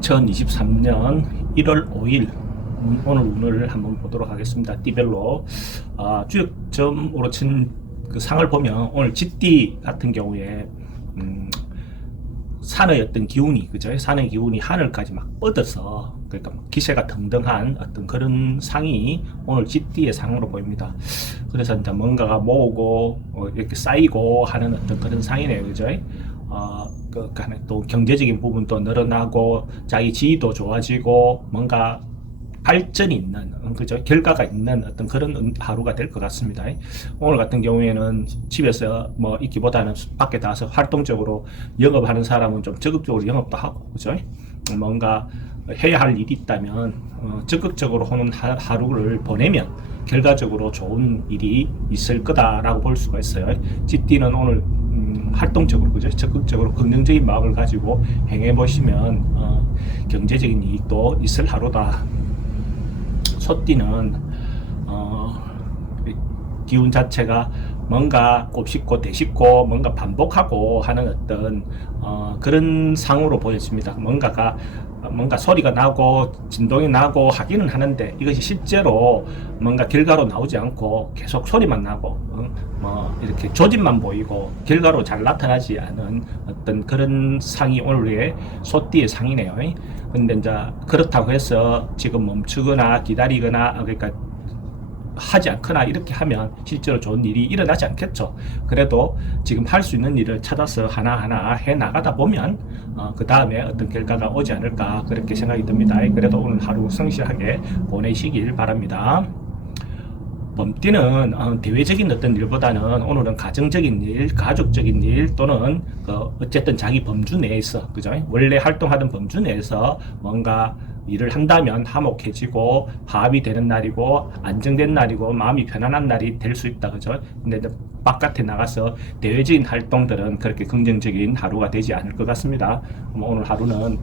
2023년 1월 5일 오늘 운을 한번 보도록 하겠습니다. 띠별로 주역점으로 친 그 상을 보면 오늘 쥐띠 같은 경우에 산의 어떤 기운이, 그죠? 산의 기운이 하늘까지 막 뻗어서, 그러니까 기세가 등등한 어떤 그런 상이 오늘 쥐띠의 상으로 보입니다. 그래서 이제 뭔가가 모으고 이렇게 쌓이고 하는 어떤 그런 상이네요, 그죠? 또 경제적인 부분도 늘어나고 자기 지위도 좋아지고 뭔가 발전이 있는, 그죠? 결과가 있는 어떤 그런 하루가 될 것 같습니다. 오늘 같은 경우에는 집에서 뭐 있기보다는 밖에 나가서 활동적으로 영업하는 사람은 좀 적극적으로 영업도 하고, 그죠? 뭔가 해야 할 일이 있다면 적극적으로 하는 하루를 보내면 결과적으로 좋은 일이 있을 거다라고 볼 수가 있어요. 쥐띠는 오늘 활동적으로, 그죠? 적극적으로 긍정적인 마음을 가지고 행해 보시면 경제적인 이익도 있을 하루다. 소띠는 기운 자체가 뭔가 곱씹고 되씹고 뭔가 반복하고 하는 어떤 그런 상으로 보여집니다. 뭔가 소리가 나고 진동이 나고 하기는 하는데 이것이 실제로 뭔가 결과로 나오지 않고 계속 소리만 나고 이렇게 조짐만 보이고 결과로 잘 나타나지 않은 어떤 그런 상이 오늘의 소띠의 상이네요. 근데 이제 그렇다고 해서 지금 멈추거나 기다리거나, 그러니까 하지 않거나 이렇게 하면 실제로 좋은 일이 일어나지 않겠죠. 그래도 지금 할 수 있는 일을 찾아서 하나하나 해 나가다 보면 그 다음에 어떤 결과가 오지 않을까, 그렇게 생각이 듭니다. 그래도 오늘 하루 성실하게 보내시길 바랍니다. 범띠는 대외적인 어떤 일보다는 오늘은 가정적인 일, 가족적인 일 또는 어쨌든 자기 범주 내에서, 그죠? 원래 활동하던 범주 내에서 뭔가 일을 한다면 화목해지고 화합이 되는 날이고 안정된 날이고 마음이 편안한 날이 될 수 있다, 그죠? 근데 바깥에 나가서 대외적인 활동들은 그렇게 긍정적인 하루가 되지 않을 것 같습니다. 오늘 하루는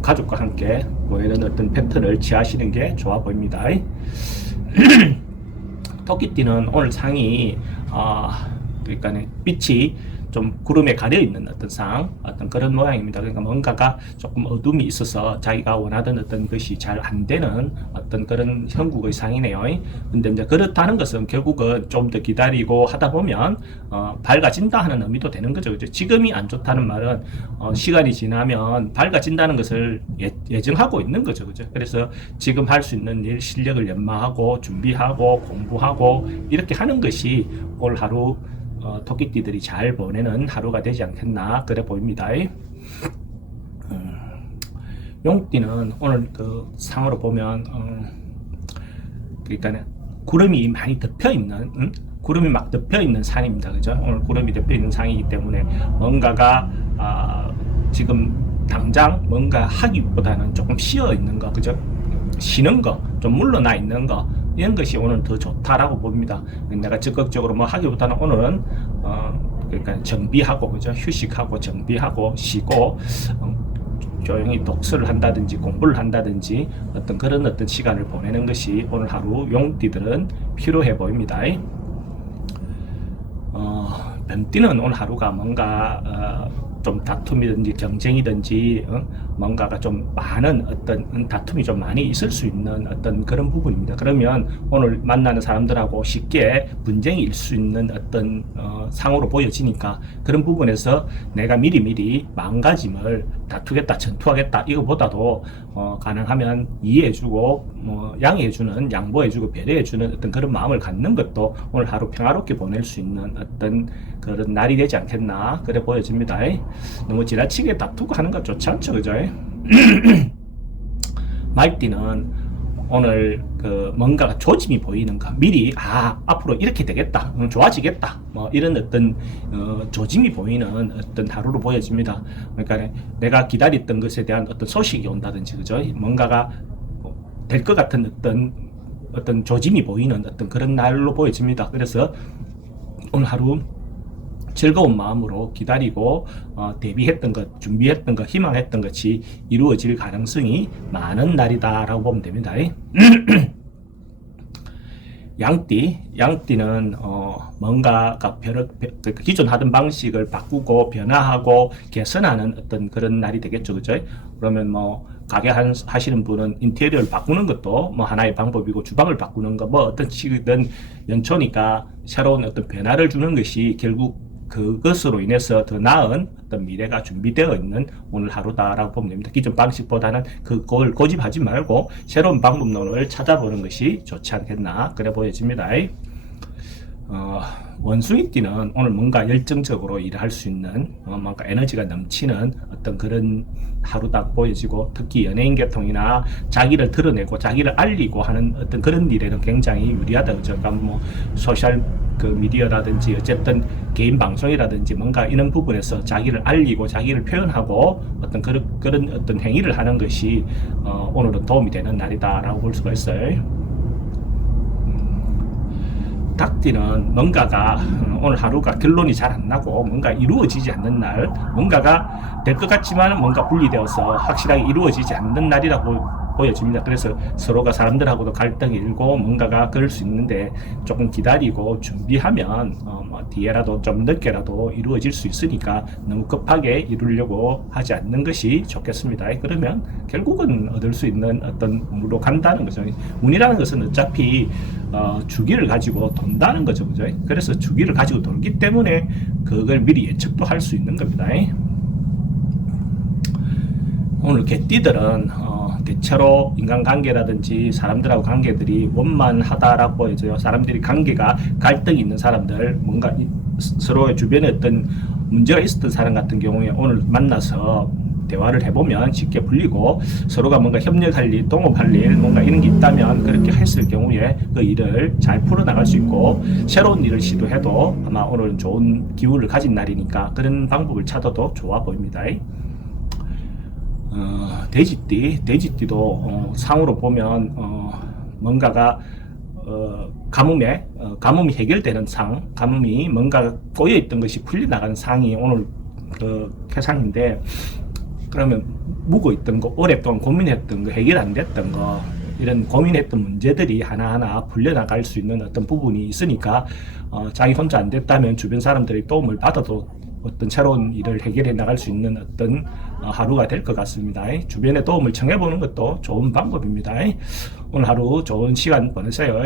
가족과 함께 이런 어떤 패턴을 취하시는 게 좋아 보입니다. 토끼띠는 오늘 상이 그러니까 빛이 좀 구름에 가려 있는 어떤 그런 모양입니다. 그러니까 뭔가가 조금 어둠이 있어서 자기가 원하던 어떤 것이 잘 안 되는 어떤 그런 형국의 상이네요. 근데 이제 그렇다는 것은 결국은 좀 더 기다리고 하다 보면 밝아진다 하는 의미도 되는 거죠. 그죠? 지금이 안 좋다는 말은 시간이 지나면 밝아진다는 것을 예정하고 있는 거죠. 그죠? 그래서 지금 할 수 있는 일, 실력을 연마하고 준비하고 공부하고 이렇게 하는 것이 오늘 하루 토끼띠들이 잘 보내는 하루가 되지 않겠나, 그래 보입니다. 용띠는 오늘 그 상으로 보면 그러니까 구름이 많이 덮여 있는, 구름이 막 덮여 있는 상입니다. 그죠? 오늘 구름이 덮여 있는 상이기 때문에 뭔가가 지금 당장 뭔가 하기보다는 조금 쉬어 있는 거, 그죠? 쉬는 거, 좀 물러나 있는 거, 이런 것이 오늘 더 좋다라고 봅니다. 내가 적극적으로 뭐 하기보다는 오늘은 그러니까 정비하고, 그죠? 휴식하고 정비하고 쉬고 조용히 독서를 한다든지 공부를 한다든지 어떤 그런 어떤 시간을 보내는 것이 오늘 하루 용띠들은 필요해 보입니다. 뱀띠는 오늘 하루가 뭔가 좀 다툼이든지 경쟁이든지 뭔가가 좀 많은 어떤 다툼이 좀 많이 있을 수 있는 어떤 그런 부분입니다. 그러면 오늘 만나는 사람들하고 쉽게 분쟁이 일 수 있는 어떤 상으로 보여지니까 그런 부분에서 내가 미리미리 마음가짐을 다투겠다, 전투하겠다 이거보다도 가능하면 이해해주고 양해해주는, 양보해주고 배려해주는 어떤 그런 마음을 갖는 것도 오늘 하루 평화롭게 보낼 수 있는 어떤 그런 날이 되지 않겠나, 그래 보여집니다. 너무 지나치게 다투고 하는 것 좋지 않죠, 그죠? 말띠는 오늘 뭔가가 조짐이 보이는 거, 미리 앞으로 이렇게 되겠다, 좋아지겠다, 뭐 이런 어떤 조짐이 보이는 어떤 하루로 보여집니다. 그러니까 내가 기다렸던 것에 대한 어떤 소식이 온다든지, 그죠? 뭔가가 될 것 같은 어떤 조짐이 보이는 어떤 그런 날로 보여집니다. 그래서 오늘 하루 즐거운 마음으로 기다리고 대비했던 것, 준비했던 것, 희망했던 것이 이루어질 가능성이 많은 날이다라고 보면 됩니다. 양띠는 뭔가가 기존 하던 방식을 바꾸고 변화하고 개선하는 어떤 그런 날이 되겠죠, 그죠? 그러면 가게 하시는 분은 인테리어를 바꾸는 것도 뭐 하나의 방법이고, 주방을 바꾸는 거 뭐 어떤 식이든 연초니까 새로운 어떤 변화를 주는 것이 결국 그것으로 인해서 더 나은 어떤 미래가 준비되어 있는 오늘 하루다라고 보면 됩니다. 기존 방식보다는 그걸 고집하지 말고 새로운 방법론을 찾아보는 것이 좋지 않겠나 그래 보여집니다. 원숭이띠는 오늘 뭔가 열정적으로 일을 할 수 있는 뭔가 에너지가 넘치는 어떤 그런 하루다 보여지고, 특히 연예인 계통이나 자기를 드러내고 자기를 알리고 하는 어떤 그런 일에는 굉장히 유리하다. 그죠? 그러니까 뭐 소셜 그 미디어라든지 어쨌든 개인 방송이라든지 뭔가 이런 부분에서 자기를 알리고 자기를 표현하고 어떤 그런 어떤 행위를 하는 것이 오늘은 도움이 되는 날이다라고 볼 수가 있어요. 닭띠는 뭔가가 오늘 하루가 결론이 잘 안 나고 뭔가 이루어지지 않는 날, 뭔가가 될 것 같지만 뭔가 분리되어서 확실하게 이루어지지 않는 날이라고 보여집니다. 그래서 서로가 사람들하고도 갈등이 일고 뭔가가 그럴 수 있는데 조금 기다리고 준비하면 뭐 뒤에라도 좀 늦게라도 이루어질 수 있으니까 너무 급하게 이루려고 하지 않는 것이 좋겠습니다. 그러면 결국은 얻을 수 있는 어떤 운으로 간다는 거죠. 운이라는 것은 어차피 주기를 가지고 돈다는 거죠. 그죠? 그래서 주기를 가지고 돌기 때문에 그걸 미리 예측도 할 수 있는 겁니다. 오늘 개띠들은 대체로 인간관계라든지 사람들하고 관계들이 원만하다라고 보여져요. 사람들이 관계가 갈등이 있는 사람들, 뭔가 서로의 주변에 어떤 문제가 있었던 사람 같은 경우에 오늘 만나서 대화를 해보면 쉽게 풀리고, 서로가 뭔가 협력할 일, 동업할 일, 뭔가 이런 게 있다면 그렇게 했을 경우에 그 일을 잘 풀어나갈 수 있고, 새로운 일을 시도해도 아마 오늘은 좋은 기운을 가진 날이니까 그런 방법을 찾아도 좋아 보입니다. 돼지띠도 상으로 보면 뭔가가 가뭄이 해결되는 상, 가뭄이 뭔가 꼬여있던 것이 풀려나가는 상이 오늘 그 태상인데, 그러면 묵어있던 거, 오랫동안 고민했던 거, 해결 안 됐던 거, 이런 고민했던 문제들이 하나하나 풀려나갈 수 있는 어떤 부분이 있으니까 자기 혼자 안 됐다면 주변 사람들의 도움을 받아도 어떤 새로운 일을 해결해 나갈 수 있는 어떤 하루가 될 것 같습니다. 주변에 도움을 청해보는 것도 좋은 방법입니다. 오늘 하루 좋은 시간 보내세요.